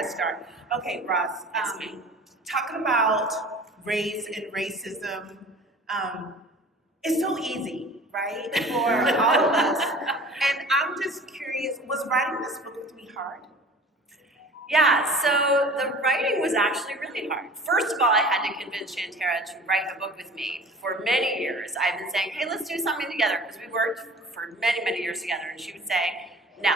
gotta start. Okay, Ross, talking about race and racism, it's so easy, right, for all of us. And I'm just curious, was writing this book going to be hard? Yeah, so the writing was actually really hard. First of all, I had to convince Shanterra to write a book with me. For many years, I've been saying, hey, let's do something together, because we worked for many, many years together, and she would say, no.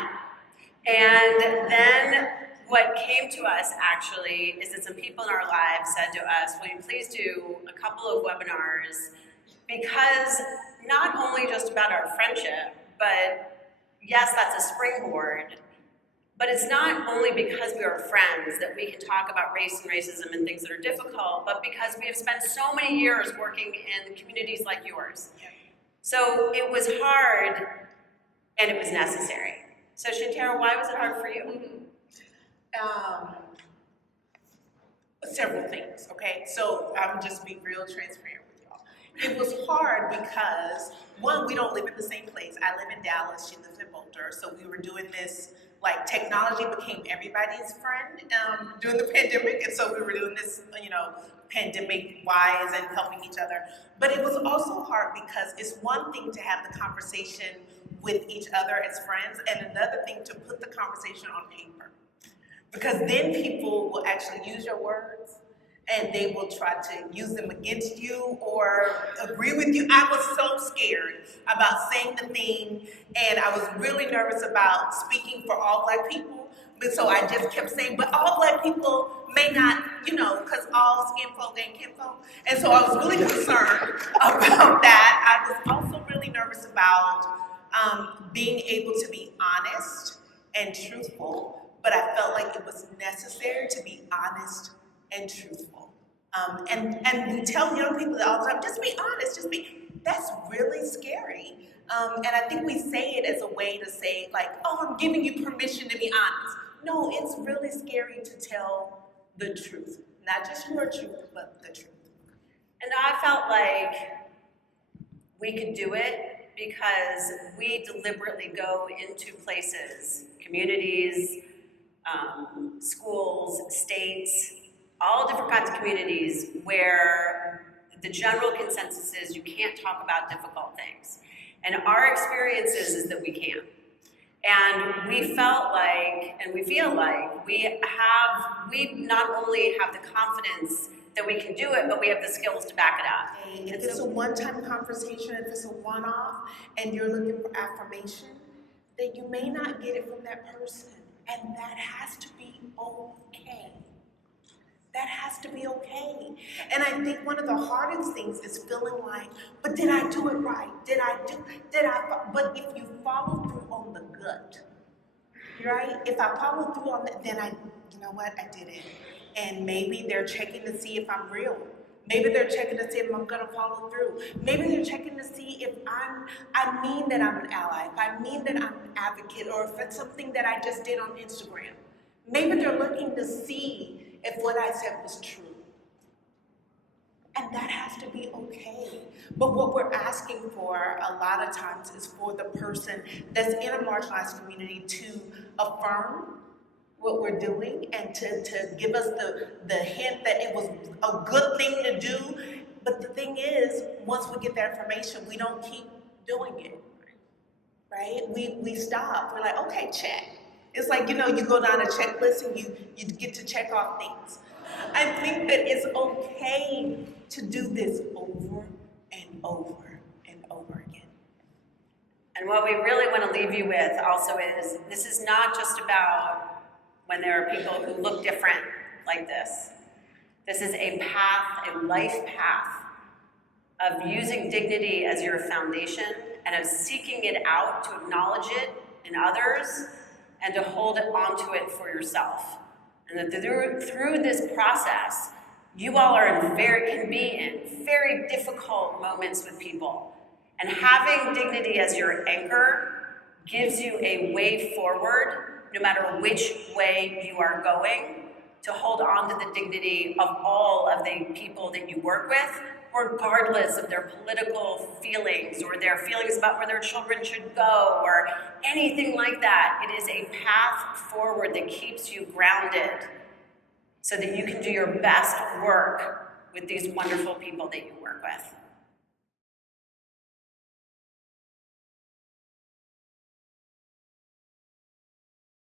And then what came to us, actually, is that some people in our lives said to us, will you please do a couple of webinars, because not only just about our friendship, but yes, that's a springboard, but it's not only because we are friends that we can talk about race and racism and things that are difficult, but because we have spent so many years working in communities like yours. So it was hard, and it was necessary. So Shanterra, why was it hard for you? Several things, okay? So I'm just being real transparent with y'all. It was hard because, one, we don't live in the same place. I live in Dallas, she lives in Boulder, so we were doing this, like, technology became everybody's friend during the pandemic, and so we were doing this, pandemic-wise and helping each other. But it was also hard because it's one thing to have the conversation with each other as friends, and another thing to put the conversation on paper. Because then people will actually use your words, and they will try to use them against you or agree with you. I was so scared about saying the thing, and I was really nervous about speaking for all Black people. But so I just kept saying, but all Black people may not, because all skin folk ain't kin folk. And so I was really concerned about that. I was also really nervous about being able to be honest and truthful, but I felt like it was necessary to be honest and truthful. And we tell young people all the time, just be honest, that's really scary. And I think we say it as a way to say, like, oh, I'm giving you permission to be honest. No, it's really scary to tell the truth. Not just your truth, but the truth. And I felt like we could do it because we deliberately go into places, communities, schools, states, all different kinds of communities where the general consensus is you can't talk about difficult things. And our experience is that we can. And we felt like, and we feel like, we not only have the confidence that we can do it, but we have the skills to back it up. If it's a one-time conversation, if it's a one-off, and you're looking for affirmation, then you may not get it from that person. And that has to be okay. That has to be okay. And I think one of the hardest things is feeling like, but did I do it right? But if you follow through on the gut, right? If I follow through on that, then I did it. And maybe they're checking to see if I'm real. Maybe they're checking to see if I'm gonna follow through. Maybe they're checking to see if I mean that I'm an ally, if I mean that I'm an advocate, or if it's something that I just did on Instagram. Maybe they're looking to see if what I said was true. And that has to be okay. But what we're asking for a lot of times is for the person that's in a marginalized community to affirm what we're doing and to give us the hint that it was a good thing to do. But the thing is, once we get that information, we don't keep doing it, right? We stop. We're like, okay, check. It's like, you go down a checklist and you get to check off things. I think that it's okay to do this over and over and over again. And what we really want to leave you with also is, this is not just about when there are people who look different like this. This is a path, a life path of using dignity as your foundation and of seeking it out to acknowledge it in others and to hold onto it for yourself. And that through this process, you all can be in very difficult moments with people. And having dignity as your anchor gives you a way forward, no matter which way you are going, to hold on to the dignity of all of the people that you work with, regardless of their political feelings or their feelings about where their children should go or anything like that. It is a path forward that keeps you grounded so that you can do your best work with these wonderful people that you work with.